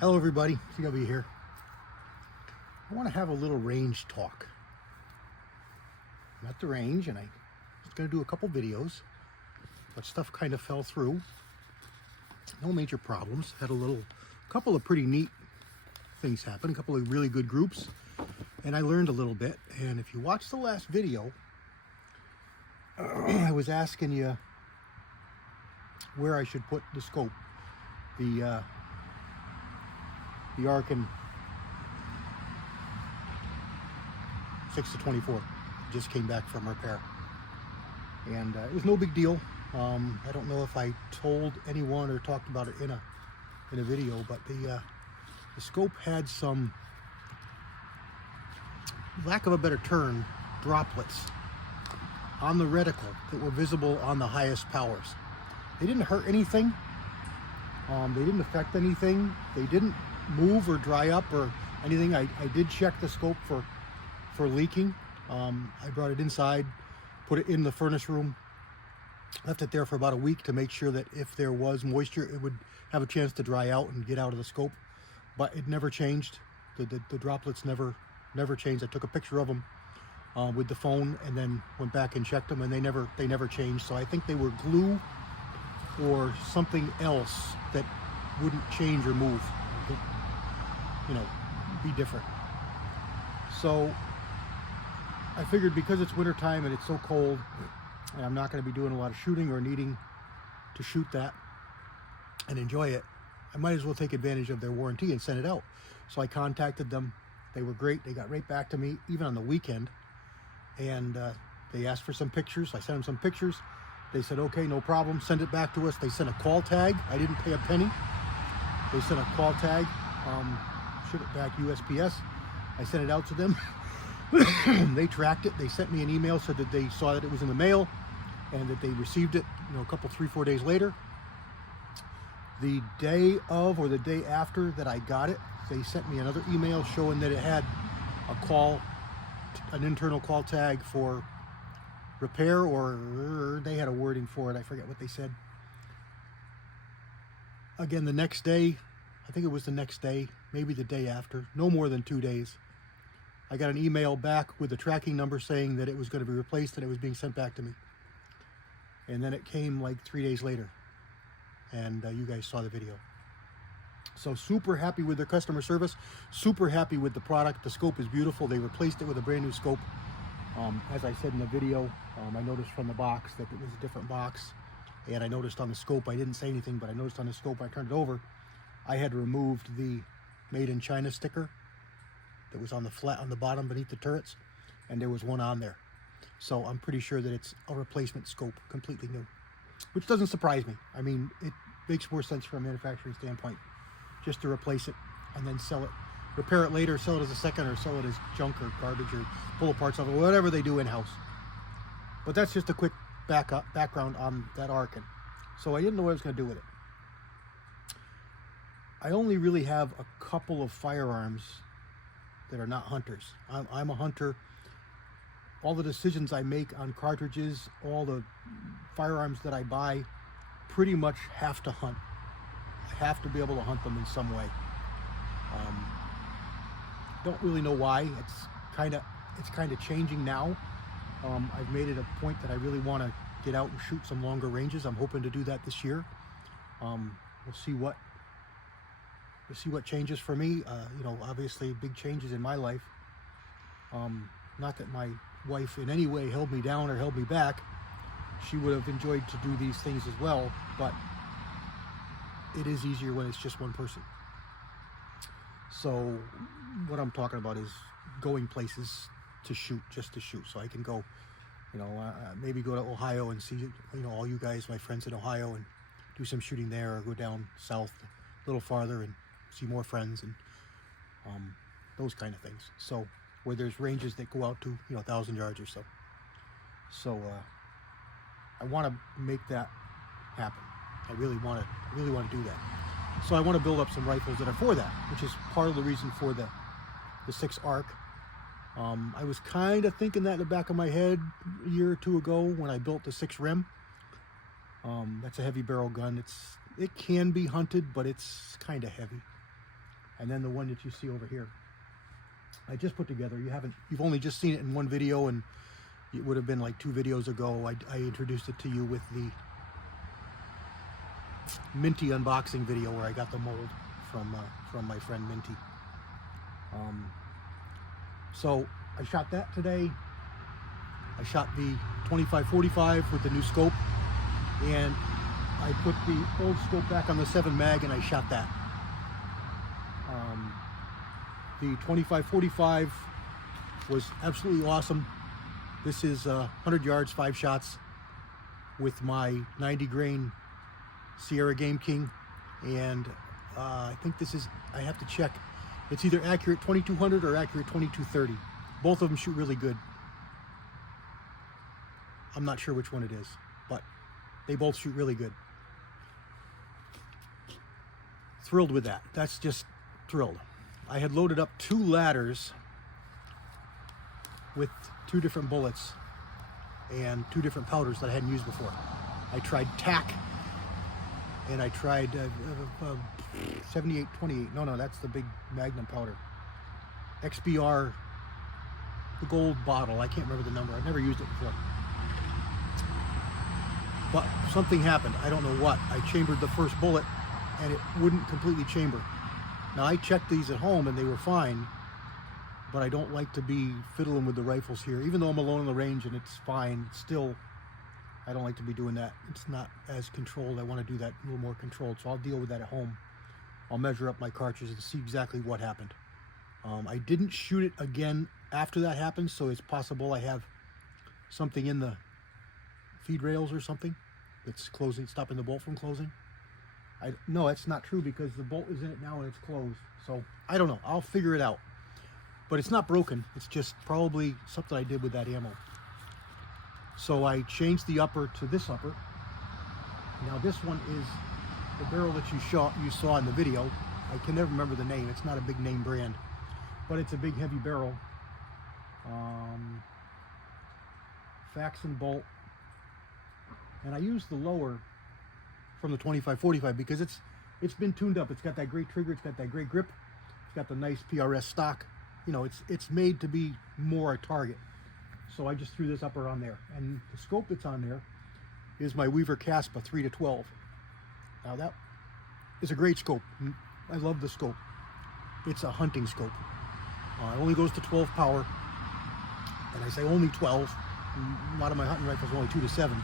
Hello everybody, CW here. I want to have a little range talk. I'm at the range and I was going to do a couple videos, but stuff kind of fell through. No major problems. Had a couple of pretty neat things happen, a couple of really good groups, and I learned a little bit. And if you watched the last video, I was asking you where I should put the scope. The Arken 6-24 just came back from repair, and it was no big deal. I don't know if I told anyone or talked about it in a video, but the scope had some, lack of a better term, droplets on the reticle that were visible on the highest powers. They didn't hurt anything. They didn't affect anything. They didn't move or dry up or anything. I did check the scope for leaking. I brought it inside, put it in the furnace room, left it there for about a week to make sure that if there was moisture, it would have a chance to dry out and get out of the scope. But it never changed. The droplets never changed. I took a picture of them with the phone and then went back and checked them, and they never changed. So I think they were glue or something else that wouldn't change or move, be different. So I figured, because it's winter time and it's so cold and I'm not going to be doing a lot of shooting or needing to shoot that and enjoy it, I might as well take advantage of their warranty and send it out. So I contacted them. They were great. They got right back to me even on the weekend, and they asked for some pictures. I sent them some pictures. They said, okay, no problem, send it back to us. They sent a call tag. I didn't pay a penny. They sent a call tag, ship it back USPS. I sent it out to them. They tracked it. They sent me an email, said that they saw that it was in the mail and that they received it, a couple, 3-4 days later. The day of or the day after that I got it, they sent me another email showing that it had an internal call tag for repair, or they had a wording for it. I forget what they said. Again, the next day, I think it was the next day, maybe the day after, no more than 2 days, I got an email back with a tracking number saying that it was going to be replaced and it was being sent back to me. And then it came like 3 days later, and you guys saw the video. So super happy with their customer service, super happy with the product. The scope is beautiful. They replaced it with a brand new scope. As I said in the video, I noticed from the box that it was a different box, and I noticed on the scope, I didn't say anything, but I noticed on the scope, I turned it over, I had removed the Made in China sticker that was on the flat on the bottom beneath the turrets, and there was one on there. So I'm pretty sure that it's a replacement scope, completely new, which doesn't surprise me. I mean, it makes more sense from a manufacturing standpoint just to replace it and then sell it, repair it later, sell it as a second, or sell it as junk or garbage or pull parts of it, whatever they do in-house. But that's just a quick background on that Arken. So I didn't know what I was going to do with it. I only really have a couple of firearms that are not hunters. I'm a hunter. All the decisions I make on cartridges, all the firearms that I buy, pretty much have to hunt. I have to be able to hunt them in some way. Don't really know why. It's kind of changing now. I've made it a point that I really want to get out and shoot some longer ranges. I'm hoping to do that this year. We'll see what changes for me. Obviously big changes in my life. Not that my wife in any way held me down or held me back. She would have enjoyed to do these things as well, but it is easier when it's just one person. So what I'm talking about is going places to shoot, just to shoot. So I can go, maybe go to Ohio and see, all you guys, my friends in Ohio, and do some shooting there, or go down south a little farther and see more friends and those kind of things. So where there's ranges that go out to 1,000 yards or so. So I want to make that happen. I really want to do that. So I want to build up some rifles that are for that, which is part of the reason for the 6 ARC. I was kind of thinking that in the back of my head a year or two ago when I built the 6 Rem. That's a heavy barrel gun. It can be hunted, but it's kind of heavy. and then the one that you see over here. I just put together. You've only just seen it in one video, and it would have been like 2 videos ago. I introduced it to you with the Minty unboxing video where I got the mold from my friend Minty. So I shot that today. I shot the 25-45 with the new scope, and I put the old scope back on the 7 mag and I shot that. The 25-45 was absolutely awesome. This is 100 yards, 5 shots with my 90 grain Sierra Game King, and I think this is, I have to check, it's either Accurate 2200 or Accurate 2230. Both of them shoot really good. I'm not sure which one it is, but they both shoot really good. Thrilled with that. That's just thrilled. I had loaded up 2 ladders with 2 different bullets and 2 different powders that I hadn't used before. I tried TAC, and I tried 7828. No, that's the big Magnum powder. XBR, the gold bottle. I can't remember the number. I've never used it before. But something happened. I don't know what. I chambered the first bullet, and it wouldn't completely chamber. Now, I checked these at home, and they were fine, but I don't like to be fiddling with the rifles here. Even though I'm alone in the range and it's fine, still, I don't like to be doing that. It's not as controlled. I want to do that a little more controlled, so I'll deal with that at home. I'll measure up my cartridges and see exactly what happened. I didn't shoot it again after that happened, so it's possible I have something in the feed rails or something that's closing, stopping the bolt from closing. No, that's not true because the bolt is in it now and it's closed. So I don't know. I'll figure it out. But it's not broken. It's just probably something I did with that ammo. So I changed the upper to this upper. Now this one is the barrel that you saw in the video. I can never remember the name. It's not a big name brand, but it's a big heavy barrel. Faxon bolt. And I used the lower from the 25-45 because it's been tuned up. It's got that great trigger. It's got that great grip. It's got the nice PRS stock. You know, it's made to be more a target. So I just threw this upper on there. And the scope that's on there is my Weaver Caspa 3-12. Now that is a great scope. I love the scope. It's a hunting scope. It only goes to 12 power. And I say only 12. A lot of my hunting rifles are only 2-7.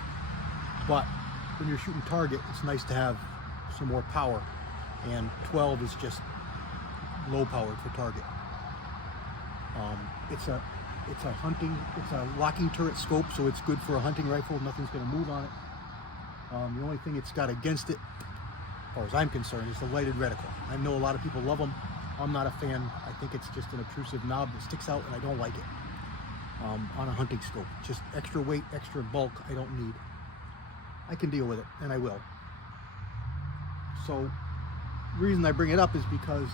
But when you're shooting target, it's nice to have some more power. And 12 is just low powered for target. It's a locking turret scope, so it's good for a hunting rifle. Nothing's going to move on it. The only thing it's got against it, as far as I'm concerned, is the lighted reticle. I know a lot of people love them. I'm not a fan. I think it's just an obtrusive knob that sticks out, and I don't like it on a hunting scope. Just extra weight, extra bulk, I don't need. I can deal with it, and I will. So the reason I bring it up is because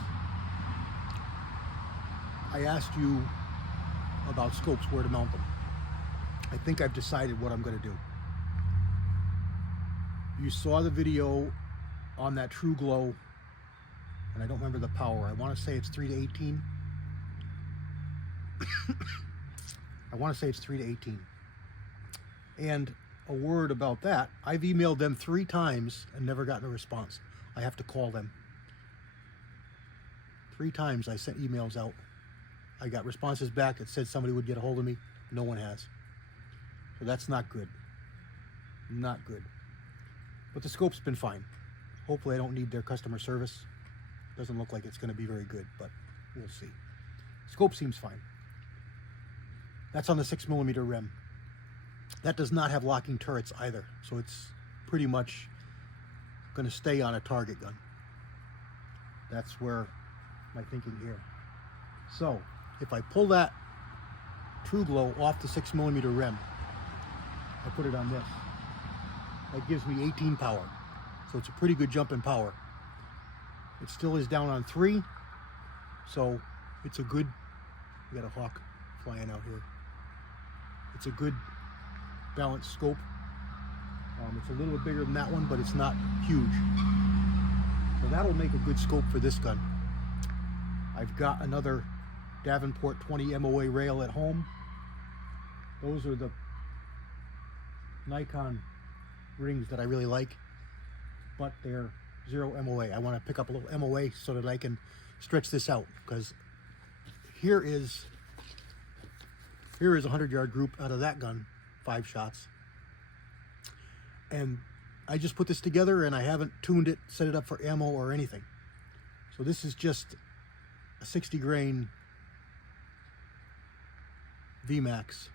I asked you about scopes, where to mount them. I think I've decided what I'm going to do. You saw the video on that True Glow, and I don't remember the power. I want to say it's 3-18. I want to say it's 3-18. And a word about that, I've emailed them 3 times and never gotten a response. I have to call them. 3 times I sent emails out. I got responses back that said somebody would get a hold of me. No one has. So that's not good. Not good. But the scope's been fine. Hopefully I don't need their customer service. Doesn't look like it's going to be very good, but we'll see. Scope seems fine. That's on the 6mm rim. That does not have locking turrets either, so it's pretty much going to stay on a target gun. That's where my thinking here. So if I pull that True Glow off the 6mm rim, I put it on this. That gives me 18 power, so it's a pretty good jump in power. It still is down on 3, so it's a good. We got a hawk flying out here. It's a good balanced scope. It's a little bit bigger than that one, but it's not huge. So that'll make a good scope for this gun. I've got another Davenport 20 MOA rail at home. Those are the Nikon rings that I really like, but they're 0 MOA. I want to pick up a little MOA so that I can stretch this out, because here is a 100-yard group out of that gun, 5 shots. And I just put this together and I haven't tuned it, set it up for ammo or anything. So this is just a 60 grain VMAX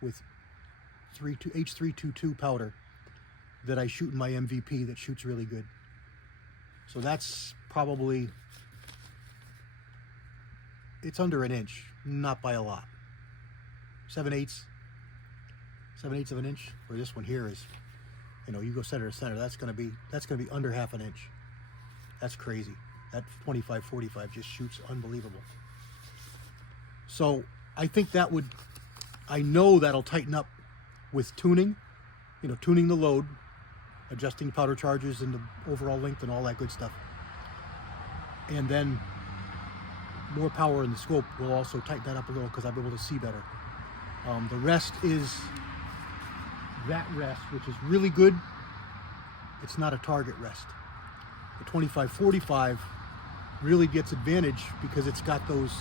with H322 powder that I shoot in my MVP that shoots really good. So that's probably, it's under an inch, not by a lot. 7/8 of an inch, where this one here is, you know, you go center to center, that's gonna be under half an inch. That's crazy. That 25-45 just shoots unbelievable. So I think I know that'll tighten up with tuning, you know, tuning the load, adjusting powder charges and the overall length and all that good stuff. And then more power in the scope will also tighten that up a little, because I'll be able to see better. The rest is that rest, which is really good. It's not a target rest. The 25-45 really gets advantage because it's got those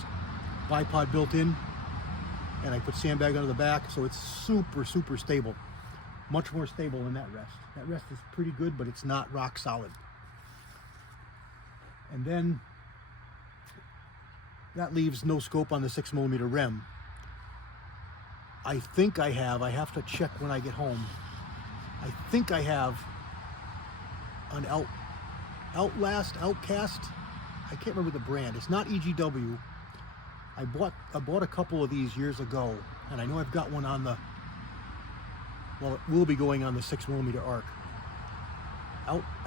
bipod built in, and I put sandbag under the back, so it's super, super stable. Much more stable than that rest. That rest is pretty good, but it's not rock solid. And then that leaves no scope on the 6mm rem. I think I have to check when I get home. I think I have an Outcast. I can't remember the brand. It's not EGW. I bought a couple of these years ago, and I know I've got one on the, well, it will be going on the 6mm arc.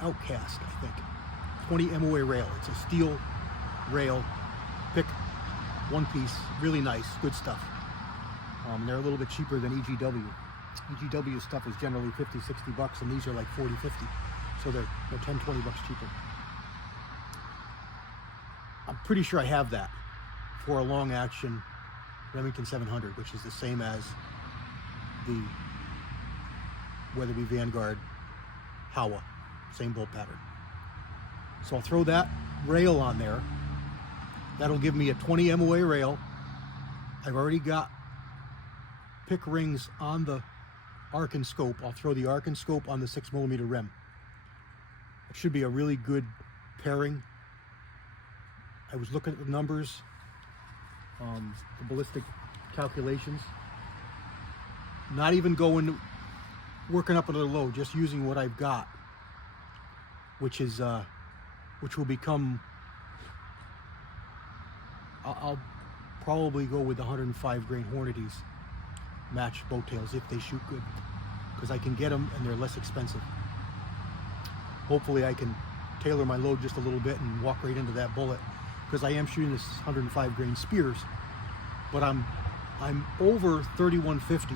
Outcast, I think. 20 MOA rail. It's a steel rail, pick, one piece, really nice, good stuff. They're a little bit cheaper than EGW. EGW stuff is generally 50, 60 bucks, and these are like 40, 50. So they're 10, 20 bucks cheaper. I'm pretty sure I have that for a long action Remington 700, which is the same as the Weatherby Vanguard Howa, same bolt pattern. So I'll throw that rail on there. That'll give me a 20 MOA rail. I've already got pick rings on the arc and scope. I'll throw the arc and scope on the 6mm rem. It should be a really good pairing. I was looking at the numbers, the ballistic calculations. Not even working up another load, just using what I've got, which will become, I'll probably go with the 105 grain Hornadies match boat tails if they shoot good, because I can get them and they're less expensive. Hopefully I can tailor my load just a little bit and walk right into that bullet, because I am shooting this 105 grain Spears, but I'm over 3150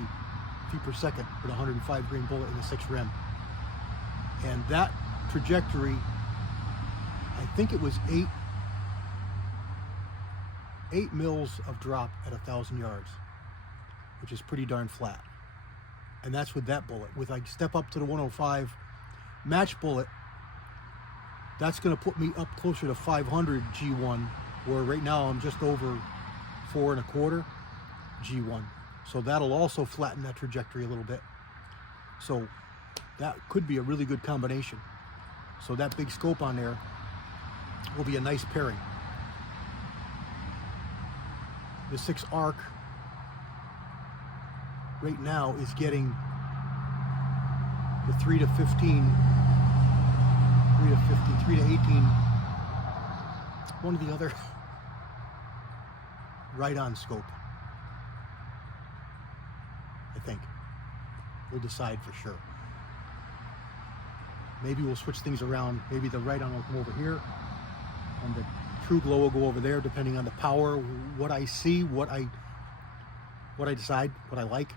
feet per second with a 105 grain bullet in the 6 rem. And that trajectory, I think it was 8 mils of drop at 1,000 yards, which is pretty darn flat. And that's with that bullet. With I step up to the 105 match bullet, that's going to put me up closer to 500 G1, where right now I'm just over 4 1/4 G1. So that'll also flatten that trajectory a little bit. So that could be a really good combination. So that big scope on there will be a nice pairing. The 6 arc right now is getting the 3 to 15, 3 to 18, one or the other, right on scope. I think. We'll decide for sure. Maybe we'll switch things around. Maybe the right on will come over here, and the True Glow will go over there, depending on the power, what I see, what I decide, what I like.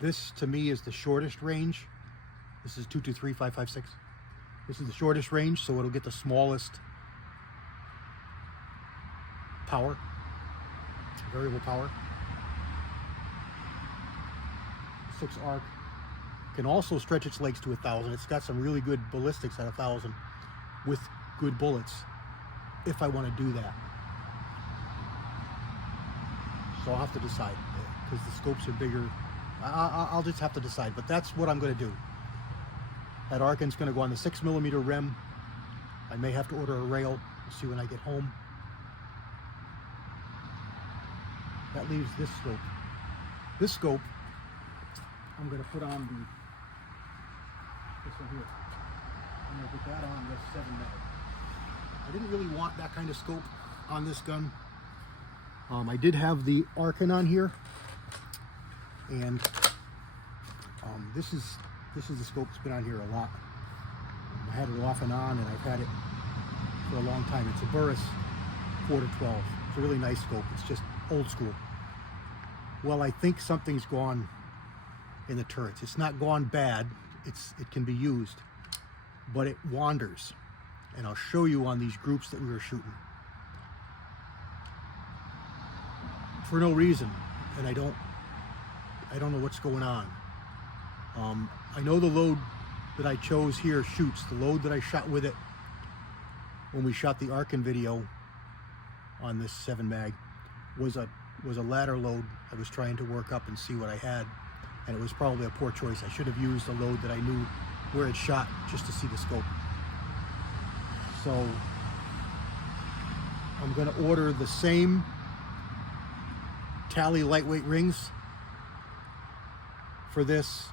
This to me is the shortest range. This is 223 556. This is the shortest range, so it'll get the smallest power, variable power. 6 arc. Can also stretch its legs to 1,000. It's got some really good ballistics at 1,000 with good bullets if I want to do that. So I'll have to decide because the scopes are bigger. I'll just have to decide, but that's what I'm going to do. That Arken's going to go on the 6mm rim. I may have to order a rail. We'll see when I get home. That leaves this scope. This scope, I'm going to put on this one here. I'm going to put that on this 7mm. I didn't really want that kind of scope on this gun. I did have the Arken on here, and this is the scope that's been on here a lot. I had it off and on, and I've had it for a long time. It's a Burris 4-12. It's a really nice scope. It's just old school. Well, I think something's gone in the turrets. It's not gone bad. It can be used, but it wanders, and I'll show you on these groups that we were shooting for no reason, and I don't know what's going on. I know the load that I chose here shoots. The load that I shot with it when we shot the Arken video on this 7 mag was a ladder load. I was trying to work up and see what I had, and it was probably a poor choice. I should have used a load that I knew where it shot just to see the scope. So I'm going to order the same Tally lightweight rings for this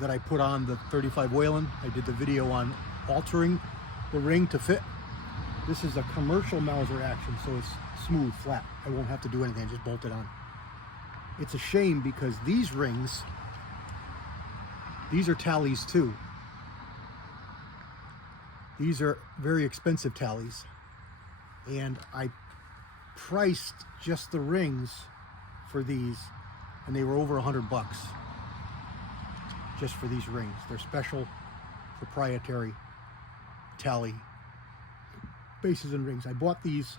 that I put on the 35 Whelen. I did the video on altering the ring to fit. This is a commercial Mauser action, so it's smooth, flat. I won't have to do anything, just bolt it on. It's a shame because these rings, these are Tallies too. These are very expensive Tallies, and I priced just the rings for these, and they were over $100 just for these rings. They're special, proprietary Tally bases and rings. I bought these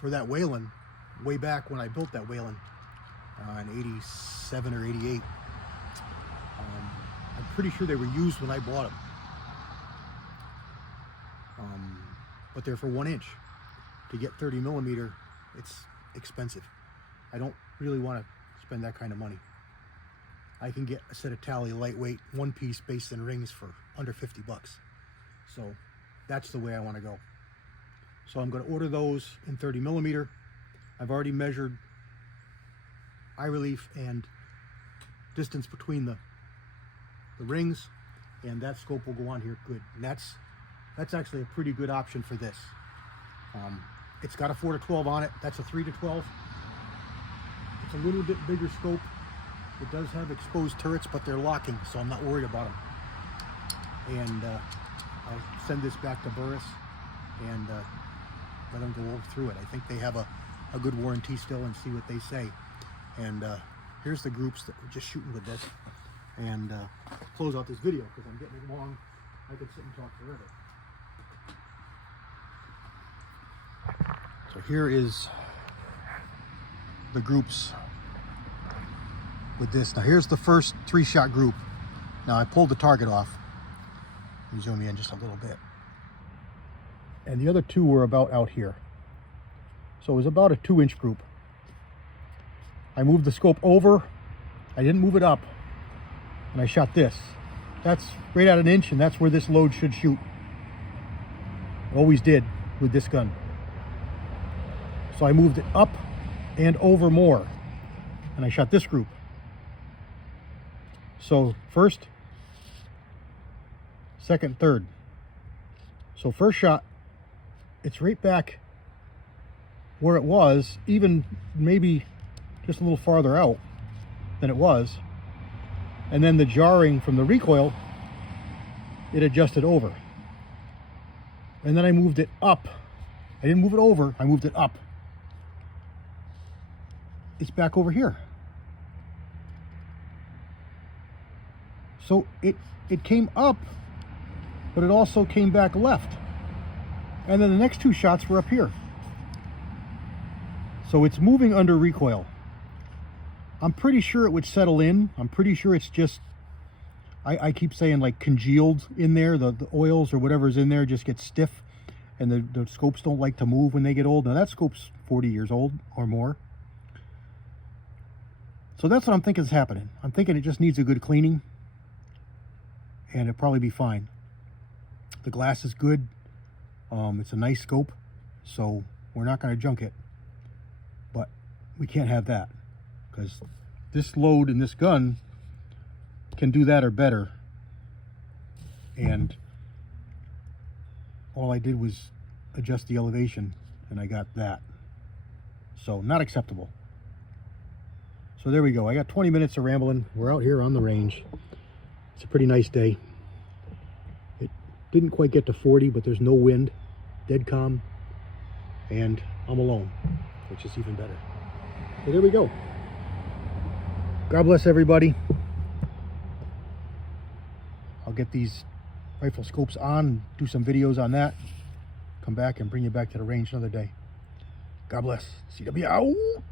for that Whelen way back when I built that Whelen in 87 or 88. I'm pretty sure they were used when I bought them. But they're for 1 inch. To get 30mm, it's expensive. I don't really want to spend that kind of money. I can get a set of Tally lightweight one-piece base and rings for under $50. So that's the way I want to go. So I'm going to order those in 30mm. I've already measured eye relief and distance between the rings, and that scope will go on here good. And that's actually a pretty good option for this. It's got a 4-12 on it. That's a 3-12. It's a little bit bigger scope. It does have exposed turrets, but they're locking, so I'm not worried about them. And I'll send this back to Burris and let them go through it. I think they have a good warranty still, and see what they say. And here's the groups that we're just shooting with this. And close out this video because I'm getting it long. I could sit and talk forever. So here is the groups with this. Now here's the first 3-shot group. Now I pulled the target off. Let me zoom in just a little bit. And the other 2 were about out here. So it was about a 2-inch group. I moved the scope over. I didn't move it up. And I shot this. That's right at 1 inch, and that's where this load should shoot. Always did with this gun. So I moved it up and over more, and I shot this group. So first, second, third. So first shot, it's right back where it was, even maybe just a little farther out than it was. And then the jarring from the recoil, it adjusted over. And then I moved it up. I didn't move it over, I moved it up. It's back over here. So it came up but it also came back left. And then the next two shots were up here. So it's moving under recoil. I'm pretty sure it would settle in. I'm pretty sure it's just, I keep saying like congealed in there. The oils or whatever's in there just get stiff, and the scopes don't like to move when they get old. Now that scope's 40 years old or more. So that's what I'm thinking is happening. I'm thinking it just needs a good cleaning, and it'll probably be fine. The glass is good. It's a nice scope, so we're not going to junk it. But we can't have that, because this load and this gun can do that or better. And all I did was adjust the elevation, and I got that. So not acceptable. So there we go. I got 20 minutes of rambling. We're out here on the range. It's a pretty nice day. It didn't quite get to 40, but there's no wind, dead calm, and I'm alone, which is even better. So there we go. God bless everybody. I'll get these rifle scopes on, do some videos on that, come back and bring you back to the range another day. God bless. CW out.